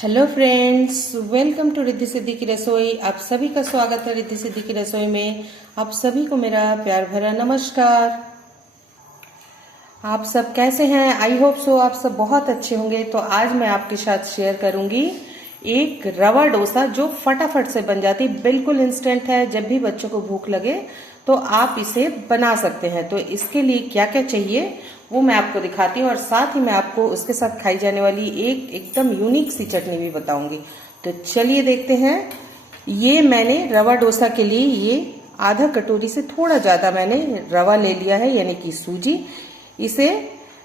Hello friends, welcome to Riddhi Siddhi की रसोई। आप सभी का स्वागत है रिद्धि सिद्धि की रसोई में। आप सभी को मेरा प्यार भरा नमस्कार। आप सब कैसे हैं? आई होप सो आप सब बहुत अच्छे होंगे। तो आज मैं आपके साथ शेयर करूंगी एक रवा डोसा जो फटाफट से बन जाती, बिल्कुल इंस्टेंट है। जब भी बच्चों को भूख लगे तो आप इसे बना सकते हैं। तो इसके लिए क्या क्या चाहिए वो मैं आपको दिखाती हूँ, और साथ ही मैं आपको उसके साथ खाई जाने वाली एक एकदम यूनिक सी चटनी भी बताऊंगी। तो चलिए देखते हैं। ये मैंने रवा डोसा के लिए ये आधा कटोरी से थोड़ा ज्यादा मैंने रवा ले लिया है, यानी कि सूजी। इसे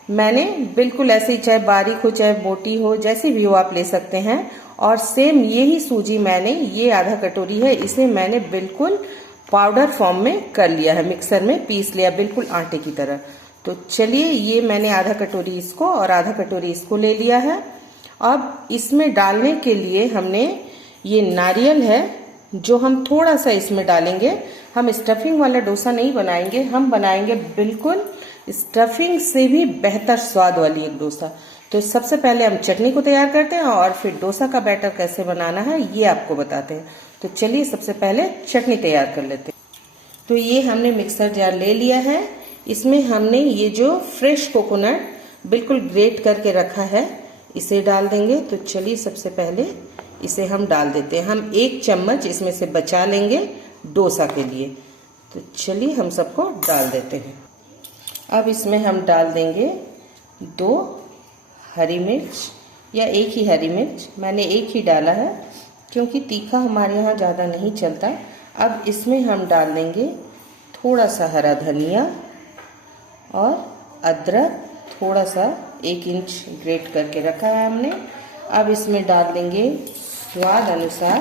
मैंने बिल्कुल ऐसे ही, चाहे बारीक हो चाहे मोटी हो, जैसी भी हो आप ले सकते हैं। और सेम यही सूजी मैंने, ये आधा कटोरी है, इसे मैंने बिल्कुल पाउडर फॉर्म में कर लिया है, मिक्सर में पीस लिया बिल्कुल आटे की तरह। तो चलिए, ये मैंने आधा कटोरी इसको और आधा कटोरी इसको ले लिया है। अब इसमें डालने के लिए हमने ये नारियल है जो हम थोड़ा सा इसमें डालेंगे। हम स्टफिंग वाला डोसा नहीं बनाएंगे, हम बनाएंगे बिल्कुल स्टफिंग से भी बेहतर स्वाद वाली एक डोसा। तो सबसे पहले हम चटनी को तैयार करते हैं और फिर डोसा का बैटर कैसे बनाना है ये आपको बताते हैं। तो चलिए सबसे पहले चटनी तैयार कर लेते हैं। तो ये हमने मिक्सर जार ले लिया है। इसमें हमने ये जो फ्रेश कोकोनट बिल्कुल ग्रेट करके रखा है इसे डाल देंगे। तो चलिए सबसे पहले इसे हम डाल देते हैं। हम 1 चम्मच इसमें से बचा लेंगे डोसा के लिए। तो चलिए हम सबको डाल देते हैं। अब इसमें हम डाल देंगे 2 हरी मिर्च, या 1 ही हरी मिर्च। मैंने 1 ही डाला है क्योंकि तीखा हमारे यहाँ ज़्यादा नहीं चलता। अब इसमें हम डाल देंगे थोड़ा सा हरा धनिया और अदरक, थोड़ा सा 1 इंच ग्रेट करके रखा है हमने। अब इसमें डाल देंगे स्वाद अनुसार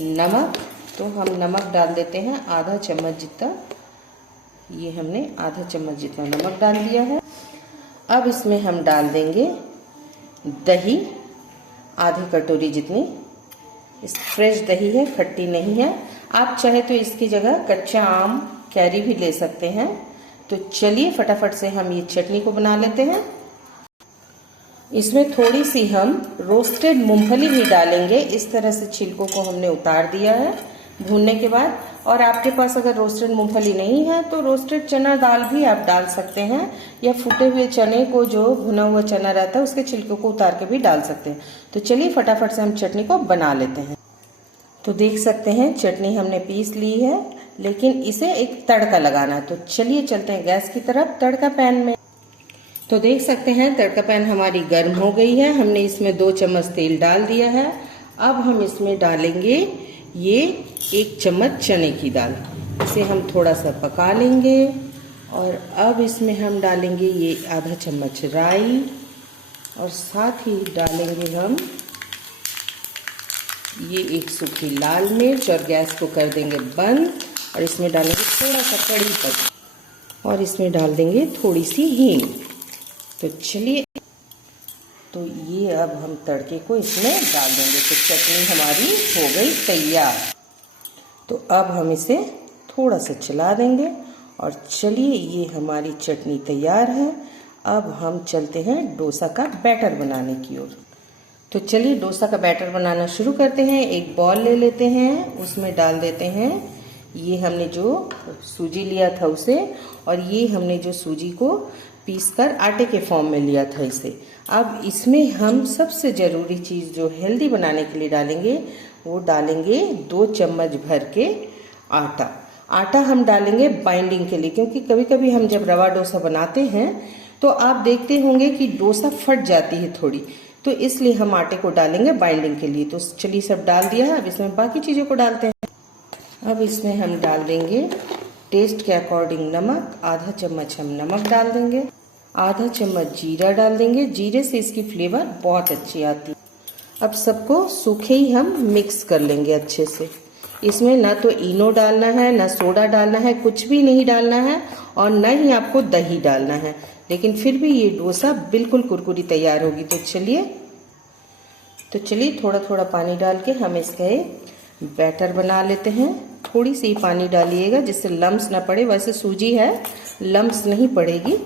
नमक। तो हम नमक डाल देते हैं आधा चम्मच जितना। ये हमने आधा चम्मच जितना नमक डाल दिया है। अब इसमें हम डाल देंगे दही, आधी कटोरी जितनी। इस फ्रेश दही है, खट्टी नहीं है। आप चाहे तो इसकी जगह कच्चा आम कैरी भी ले सकते हैं। तो चलिए फटाफट से हम ये चटनी को बना लेते हैं। इसमें थोड़ी सी हम रोस्टेड मूंगफली भी डालेंगे। इस तरह से छिलकों को हमने उतार दिया है भूनने के बाद। और आपके पास अगर रोस्टेड मूंगफली नहीं है तो रोस्टेड चना दाल भी आप डाल सकते हैं, या फूटे हुए चने को, जो भुना हुआ चना रहता है उसके छिलकों को उतार के भी डाल सकते हैं। तो चलिए फटाफट से हम चटनी को बना लेते हैं। तो देख सकते हैं चटनी हमने पीस ली है, लेकिन इसे एक तड़का लगाना है। तो चलिए चलते हैं गैस की तरफ तड़का पैन में। तो देख सकते हैं तड़का पैन हमारी गर्म हो गई है। हमने इसमें 2 चम्मच तेल डाल दिया है। अब हम इसमें डालेंगे ये 1 चम्मच चने की दाल। इसे हम थोड़ा सा पका लेंगे। और अब इसमें हम डालेंगे ये आधा चम्मच राई, और साथ ही डालेंगे हम ये 1 सूखी लाल मिर्च, और गैस को कर देंगे बंद। और इसमें डालेंगे थोड़ा सा कड़ी पत्ता, और इसमें डाल देंगे थोड़ी सी हींग। तो चलिए, तो ये अब हम तड़के को इसमें डाल देंगे। तो चटनी हमारी हो गई तैयार। तो अब हम इसे थोड़ा सा चला देंगे। और चलिए, ये हमारी चटनी तैयार है। अब हम चलते हैं डोसा का बैटर बनाने की ओर। तो चलिए डोसा का बैटर बनाना शुरू करते हैं। एक बॉल ले लेते हैं, उसमें डाल देते हैं ये हमने जो सूजी लिया था उसे, और ये हमने जो सूजी को पीसकर आटे के फॉर्म में लिया था इसे। अब इसमें हम सबसे ज़रूरी चीज़ जो हेल्दी बनाने के लिए डालेंगे, वो डालेंगे 2 चम्मच भर के आटा। आटा हम डालेंगे बाइंडिंग के लिए, क्योंकि कभी कभी हम जब रवा डोसा बनाते हैं तो आप देखते होंगे कि डोसा फट जाती है थोड़ी, तो इसलिए हम आटे को डालेंगे बाइंडिंग के लिए। तो चलिए सब डाल दिया है। अब इसमें बाकी चीज़ों को डालते हैं। अब इसमें हम डाल देंगे टेस्ट के अकॉर्डिंग नमक। आधा चम्मच हम नमक डाल देंगे। आधा चम्मच जीरा डाल देंगे। जीरे से इसकी फ्लेवर बहुत अच्छी आती है। अब सबको सूखे ही हम मिक्स कर लेंगे अच्छे से। इसमें ना तो इनो डालना है, ना सोडा डालना है, कुछ भी नहीं डालना है, और न ही आपको दही डालना है। लेकिन फिर भी ये डोसा बिल्कुल कुरकुरी तैयार होगी। तो चलिए थोड़ा थोड़ा पानी डाल के हम इसका एक बैटर बना लेते हैं। थोड़ी सी पानी डालिएगा जिससे लम्स ना पड़े। वैसे सूजी है, लम्स नहीं पड़ेगी,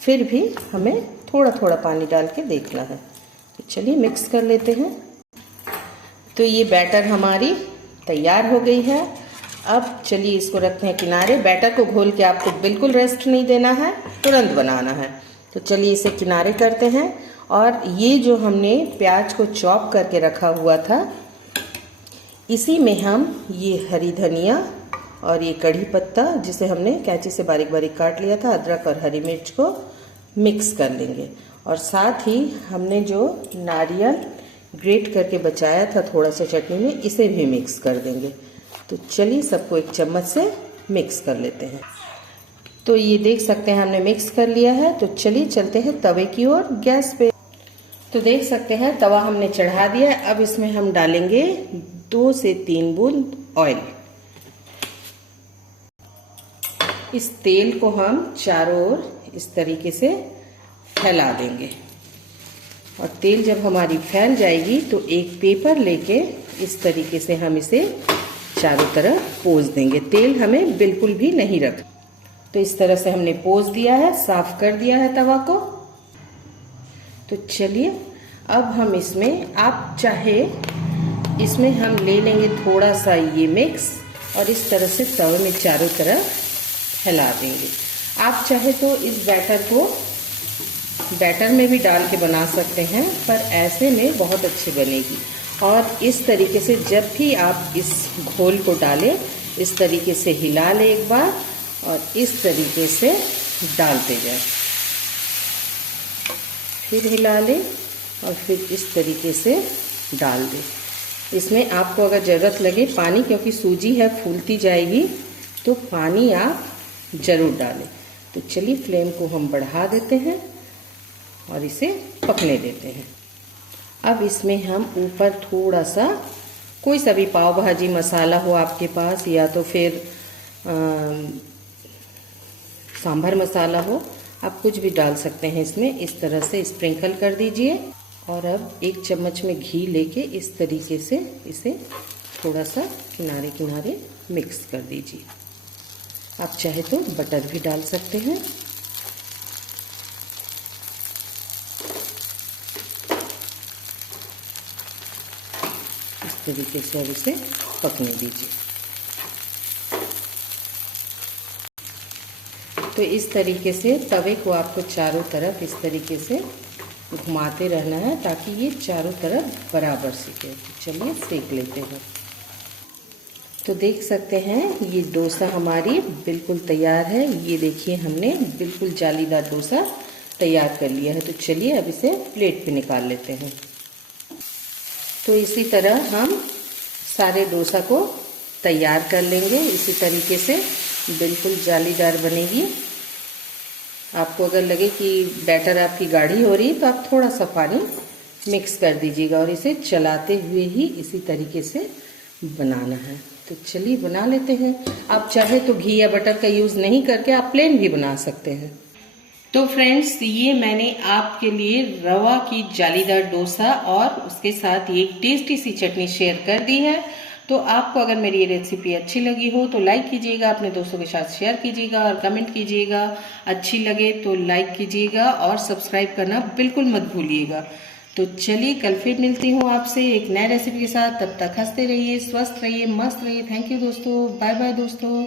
फिर भी हमें थोड़ा थोड़ा पानी डाल के देखना है। तो चलिए मिक्स कर लेते हैं। तो ये बैटर हमारी तैयार हो गई है। अब चलिए इसको रखते हैं किनारे। बैटर को घोल के आपको बिल्कुल रेस्ट नहीं देना है, तुरंत बनाना है। तो चलिए इसे किनारे करते हैं। और ये जो हमने प्याज को चॉप करके रखा हुआ था, इसी में हम ये हरी धनिया और ये कढ़ी पत्ता, जिसे हमने कैंची से बारीक बारीक काट लिया था, अदरक और हरी मिर्च को मिक्स कर लेंगे। और साथ ही हमने जो नारियल ग्रेट करके बचाया था थोड़ा सा चटनी में, इसे भी मिक्स कर देंगे। तो चलिए सबको एक चम्मच से मिक्स कर लेते हैं। तो ये देख सकते हैं हमने मिक्स कर लिया है। तो चलिए चलते हैं तवे की ओर गैस पे। तो देख सकते हैं तवा हमने चढ़ा दिया है। अब इसमें हम डालेंगे 2 से 3 बूंद ऑयल। इस तेल को हम चारों ओर इस तरीके से फैला देंगे। और तेल जब हमारी फैल जाएगी तो एक पेपर लेके इस तरीके से हम इसे चारों तरफ पोंछ देंगे। तेल हमें बिल्कुल भी नहीं रखना। तो इस तरह से हमने पोंछ दिया है, साफ कर दिया है तवा को। तो चलिए अब हम इसमें, आप चाहे इसमें हम ले लेंगे थोड़ा सा ये मिक्स और इस तरह से तवे में चारों तरफ फैला देंगे। आप चाहे तो इस बैटर में भी डाल के बना सकते हैं, पर ऐसे में बहुत अच्छी बनेगी। और इस तरीके से जब भी आप इस घोल को डालें, इस तरीके से हिला लें एक बार और इस तरीके से डालते जाएं। फिर हिला लें और फिर इस तरीके से डाल दें। इसमें आपको अगर ज़रूरत लगे पानी, क्योंकि सूजी है फूलती जाएगी, तो पानी आप ज़रूर डालें। तो चलिए फ्लेम को हम बढ़ा देते हैं और इसे पकने देते हैं। अब इसमें हम ऊपर थोड़ा सा कोई सा भी पाव भाजी मसाला हो आपके पास, या तो फिर सांभर मसाला हो, आप कुछ भी डाल सकते हैं इसमें। इस तरह से स्प्रिंकल कर दीजिए। और अब 1 चम्मच में घी लेके इस तरीके से इसे थोड़ा सा किनारे किनारे मिक्स कर दीजिए। आप चाहे तो बटर भी डाल सकते हैं। इस तरीके से अब इसे पकने दीजिए। तो इस तरीके से तवे को आपको चारों तरफ इस तरीके से घुमाते रहना है ताकि ये चारों तरफ बराबर सीखे। तो चलिए सेक लेते हैं। तो देख सकते हैं ये डोसा हमारी बिल्कुल तैयार है। ये देखिए हमने बिल्कुल जालीदार डोसा तैयार कर लिया है। तो चलिए अब इसे प्लेट पे निकाल लेते हैं। तो इसी तरह हम सारे डोसा को तैयार कर लेंगे। इसी तरीके से बिल्कुल जालीदार बनेगी। आपको अगर लगे कि बैटर आपकी गाढ़ी हो रही है तो आप थोड़ा सा पानी मिक्स कर दीजिएगा और इसे चलाते हुए ही इसी तरीके से बनाना है। तो चलिए बना लेते हैं। आप चाहे तो घी या बटर का यूज़ नहीं करके आप प्लेन भी बना सकते हैं। तो फ्रेंड्स, ये मैंने आपके लिए रवा की जालीदार डोसा और उसके साथ ये एक टेस्टी सी चटनी शेयर कर दी है। तो आपको अगर मेरी ये रेसिपी अच्छी लगी हो तो लाइक कीजिएगा, अपने दोस्तों के साथ शेयर कीजिएगा और कमेंट कीजिएगा। अच्छी लगे तो लाइक कीजिएगा और सब्सक्राइब करना बिल्कुल मत भूलिएगा। तो चलिए कल फिर मिलती हूँ आपसे एक नए रेसिपी के साथ। तब तक हंसते रहिए, स्वस्थ रहिए, मस्त रहिए। थैंक यू दोस्तों। बाय बाय दोस्तों।